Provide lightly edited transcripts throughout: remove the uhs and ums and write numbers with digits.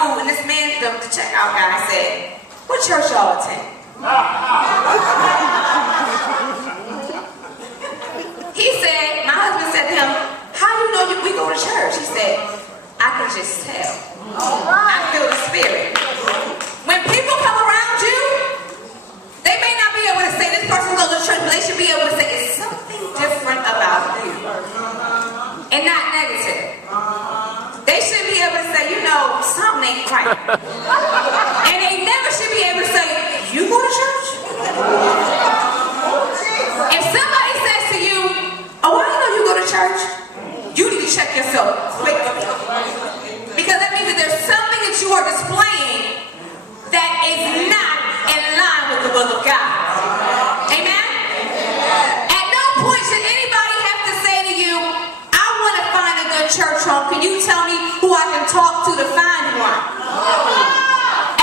food, and this man, the checkout guy, said, "What church y'all attend?" He said, my husband said to him, "How you know we go to church?" He said, "I can just tell. I feel the spirit." When people come around you, they may not be able to say this person goes to church, but they should be able to say it's something different about you. And not negative. They should be able to say, you know, something ain't right. And they never should be able to say, "You go to church?" If somebody says to you, "Oh, I know you go to church," you need to check yourself quickly. Because that means that there's something that you are displaying that is not in line with the will of God. Amen? At no point should anybody have to say to you, "I want to find a good church home. Can you tell me who I can talk to find one?"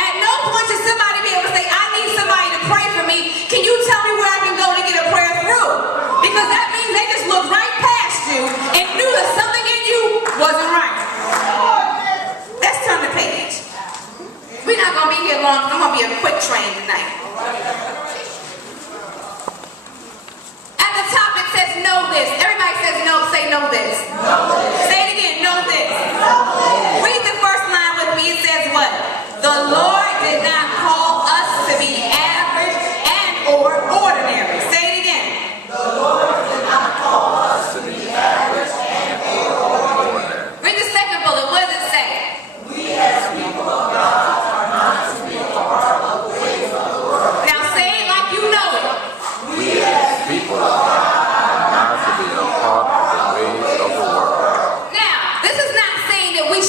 At no point should somebody be able to say, "I need somebody to pray for me. Can you tell me where I can go to get a prayer through?" Because that means they just looked right past you and knew that something in you wasn't right. Let's turn the page. We're not going to be here long. I'm going to be a quick train tonight. At the top it says, "Know this." Everybody says no. Say, "Know this." Say it again. Know this. Read the first line with me. It says what? "The Lord did not call us to be average and or ordinary." Say it again. The Lord did not call us to be average and or ordinary. Read the second bullet. What does it say? We as people of God are not to be a part of the ways of the world. Now say it like you know it. We as people of God are not to be a part of the ways of the world. Now, this is not saying that we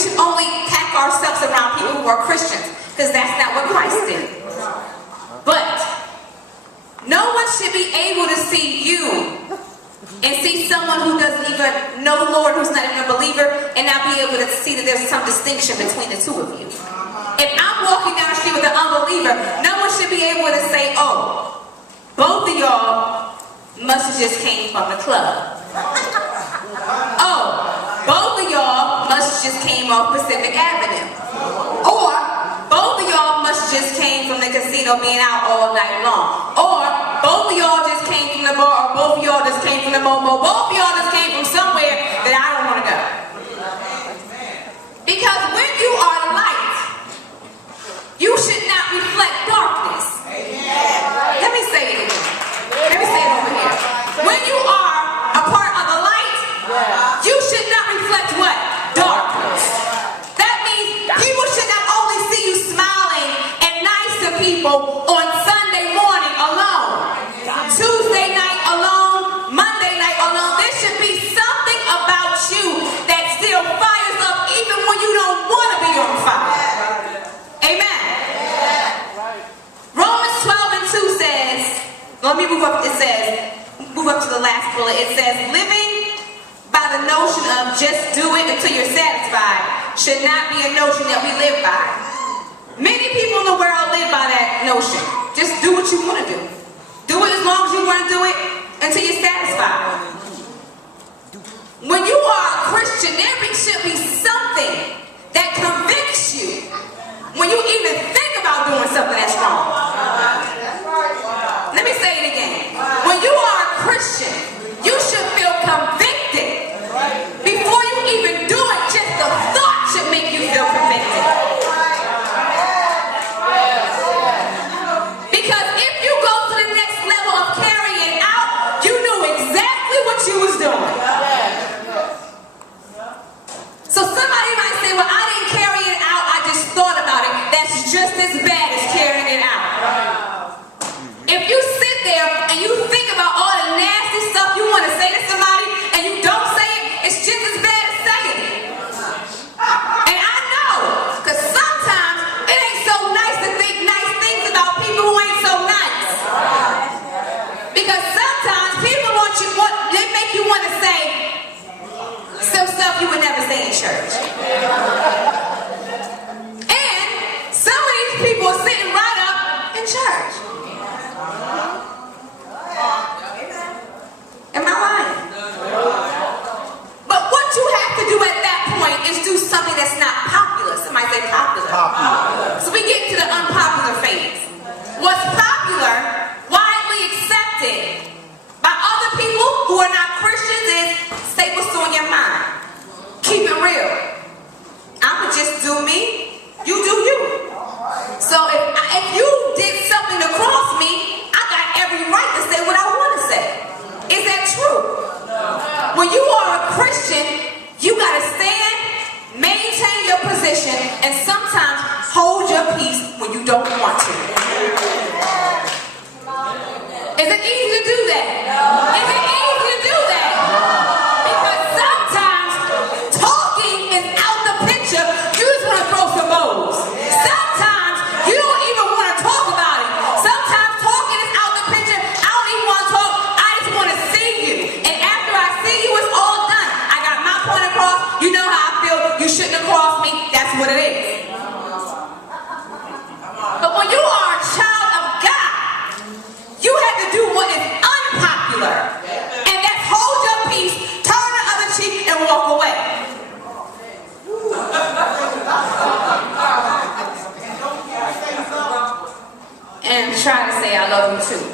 should only pack ourselves around people who are Christians, because that's not what Christ did. But no one should be able to see you and see someone who doesn't even know the Lord, who's not even a believer, and not be able to see that there's some distinction between the two of you. If I'm walking down the street with an unbeliever, no one should be able to say, "Oh, both of y'all must have just came from the club." "Oh, both of y'all must have just came off Pacific Avenue." Or, "Both of y'all must have just came from the casino being out all night long." Or, "Both of y'all just came from the bar," or "Both of y'all just came from the Momo." Both of y'all just came from somewhere that I don't want to go. Because when you are light, you should not reflect darkness. Let me say it again. Let me say it over here. When you are a part of the light, you should not reflect what? Darkness. That means people should not only see you smiling and nice to people on Sunday morning alone, Tuesday night alone, Monday night alone. There should be something about you that still fires up even when you don't want to be on fire. Amen. Romans 12:2 says, let me move up. It says, move up to the last bullet. It says, "Living by the notion of just do it until you're satisfied should not be a notion that we live by." Many people in the world live by that notion. Just do what you want to do. Do it as long as you want to do it until you're satisfied. When you are a Christian, there should be something that convicts you when you even think about doing something that's wrong. Let me say it again. When you are a Christian, you should feel convicted before you even do it. Just the thought should make you feel convicted. Because if you go to the next level of carrying out, you knew exactly what you was doing. So somebody might say, position and sometimes hold your peace when you don't want to. Is it easy to do that? Is it easy to do that? Because sometimes talking is out the picture. You just want to throw some bows. Sometimes you don't even want to talk about it. Sometimes talking is out the picture. I don't even want to talk. I just want to see you. And after I see you, it's all done. I got my point across. You know how I feel. You shouldn't have crossed me. That's what it is. But when you are a child of God, you have to do what is unpopular. And that's hold your peace, turn the other cheek, and walk away. And try to say I love you too.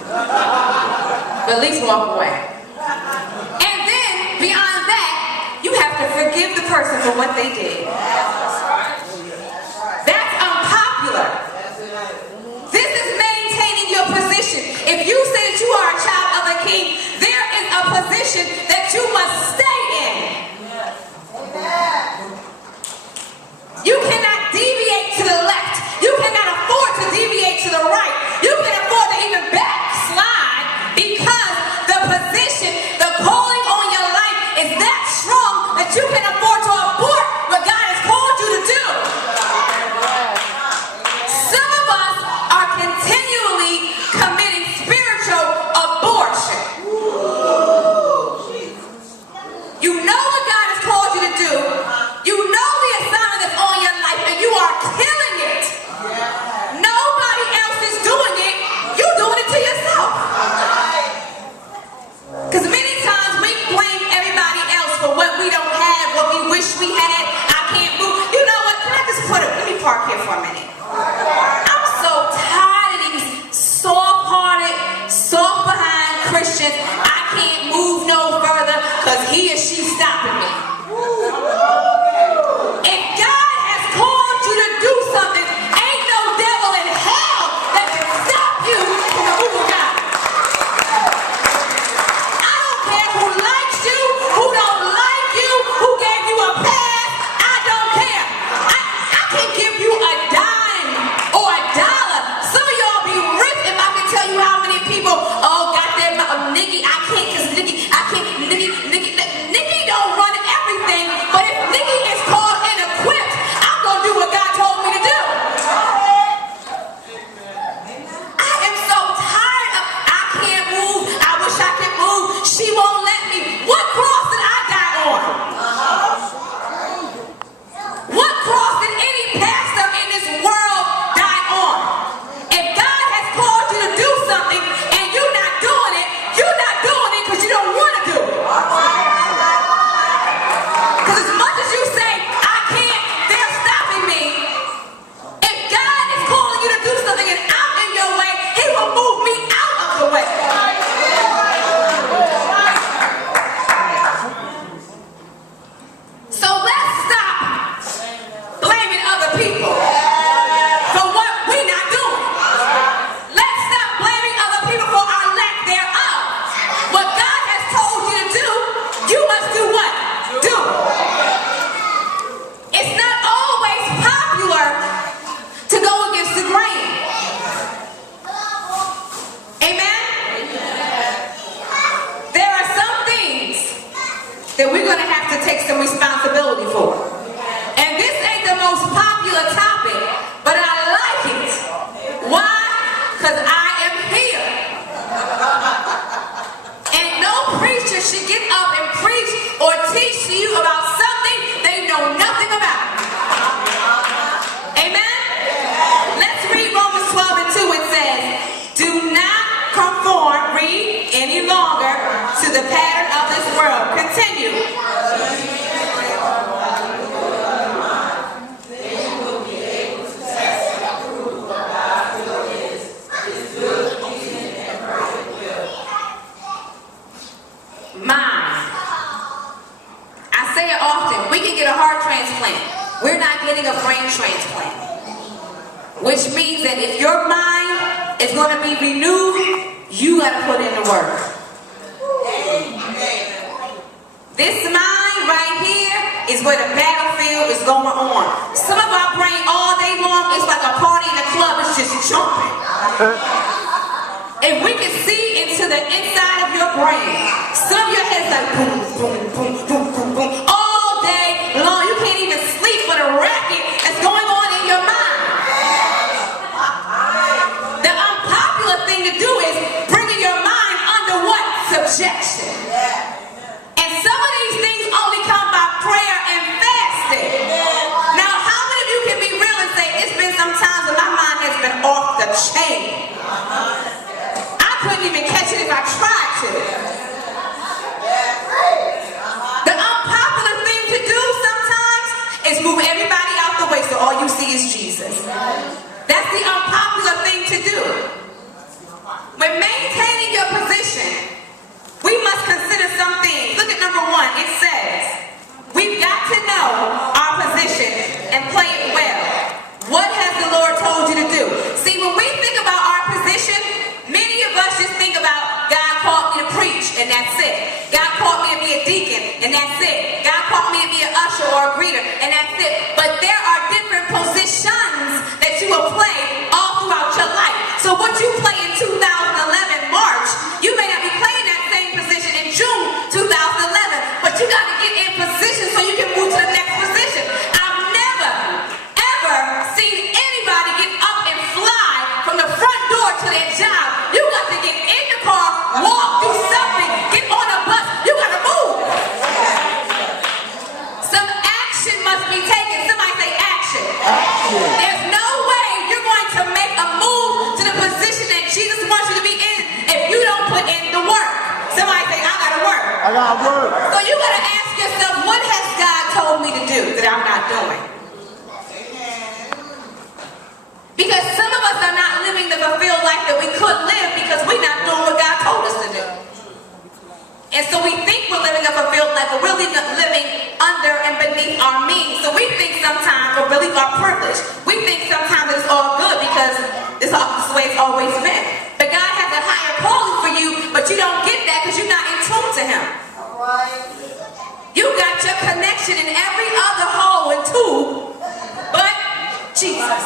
But at least walk away. And then, beyond that, you have to forgive the person for what they did. That's unpopular. This is maintaining your position. If you say that you are a child of the King, there is a position that you must stay in. You cannot deviate to the left. You cannot afford to deviate to the right. You can afford to even backslide because the position, the calling on your life is that strong that you can afford to abort what God has called you to do. Some of us are continually committing spiritual abortion. You know what God has called you to do. You know the assignment that's on your life, and you are killing it. Nobody else is doing it. You're doing it to yourself. Because many times we blame everybody else for what we don't have, what we wish we had. I can't move. You know what? Can I just let me park here for a minute. I'm so tired of these soft-hearted, soft-behind Christians. I can't move no further because he or she stopping me. If God has called you to do something, ain't no devil in hell that can stop you from the move of God. I don't care who likes you, who don't like you, who gave you a pass. I don't care. I can give you a dime or a dollar. Some of y'all be rich if I can tell you how many people, oh, got that Nikki, I can't, because Nikki don't run everything, but if Nikki is called and equipped, I'm going to do what God told me to do. I am so tired of, I can't move, I wish I could move, she won't let me. What cross did I die on? What cross did any pastor in this world die on? If God has called you to do something and you're not doing it because you don't want to do it. Because as much as you say, I can't, they're stopping me. If God is calling you to do something and I'm in your way, he will move me out of the way. So let's stop blaming other people for what we're not doing. Let's stop blaming other people for our lack thereof. What God has told you to do, you must do what? Do. It's not always popular to go against the grain. Amen? There are some things that we're going to have to take some responsibility for. And this ain't the most popular topic, but I like it. Why? Because I am here. And no preacher should get up and preach or teach to you about something they know nothing about. Amen? Let's read Romans 12:2. It says, do not conform, read, any longer to the pattern of this world. Continue. Mind. I say it often. We can get a heart transplant. We're not getting a brain transplant. Which means that if your mind is going to be renewed, you got to put in the work. This mind right here is where the battlefield is going on. Some of jumping. If we can see into the inside of your brain, some of your head's like boom, boom, boom, boom, boom, boom, all day long. You can't even sleep for the racket that's going on in your mind. The unpopular thing to do is bringing your mind under what? Subjection. And some of these things only come by prayer and fasting. Now, how many of you can be real and say, it's been some times when my mind has been off the chain? I couldn't even catch it if I tried to. The unpopular thing to do sometimes is move everybody out the way so all you see is Jesus. That's the unpopular thing to do. When maintaining your position, we must consider some things. Look at number 1. It says, we've got to know our position and play it well. What has the Lord told you to do? See, when we think about our position, many of us just think about God called me to preach and that's it. God called me to be a deacon and that's it. God called me to be an usher or a greeter and that's it. But there are different positions that you will play all throughout your life. So what you play in 2011 March, you may not be playing that same position in June 2011, but you got to get in position so you can move to the next position. I've never, ever seen anybody get up and fly from the front door to their job. You got to get in the car, walk, do something, get on a bus. You got to move. Some action must be taken. Somebody say action. There's no way you're going to make a move to the position that Jesus wants you to be in if you don't put in the work. Somebody say, I got to work. I got to work. So you got to ask yourself, what has God told me to do that I'm not doing? Because some of us are not living the fulfilled life that we could live because we're not doing what God told us to do. And so we think we're living a fulfilled life, but we're living under and beneath our means. So we think sometimes, or really our privilege, we think sometimes it's all good because this is the way it's always been. But God has a higher calling for you, but you don't get that because you're not in tune to Him. You got your connection in every other hole and tube, but Jesus.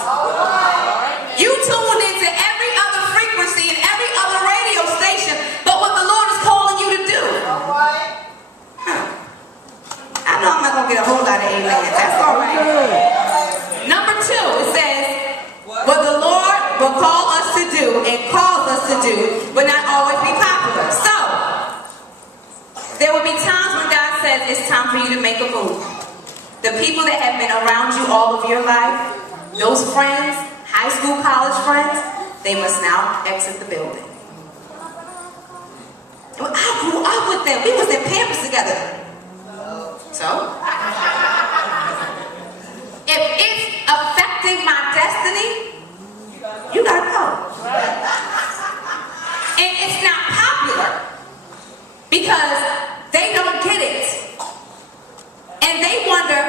You tuned into every other frequency and every other radio station, but what the Lord is calling you to do. I know I'm not going to get a whole lot of amens. That's all right. Number 2, it says, what the Lord will call us to do and calls us to do will not always be popular. So, there will be times when God says it's time for you to make a move. The people that have been around you all of your life, those friends, high school, college friends, they must now exit the building. I grew up with them. We was in campus together. So, if it's affecting my destiny, you gotta go. And it's not popular because they don't get it. And they wonder,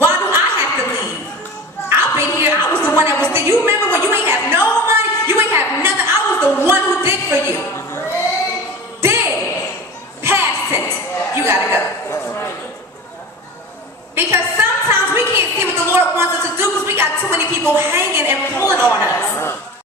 why do I have to leave? I've been here, I was the one that was there. You remember when you ain't have no money, you ain't have nothing, I was the one who did for you. Did. Past tense. You gotta go. Because sometimes we can't see what the Lord wants us to do because we got too many people hanging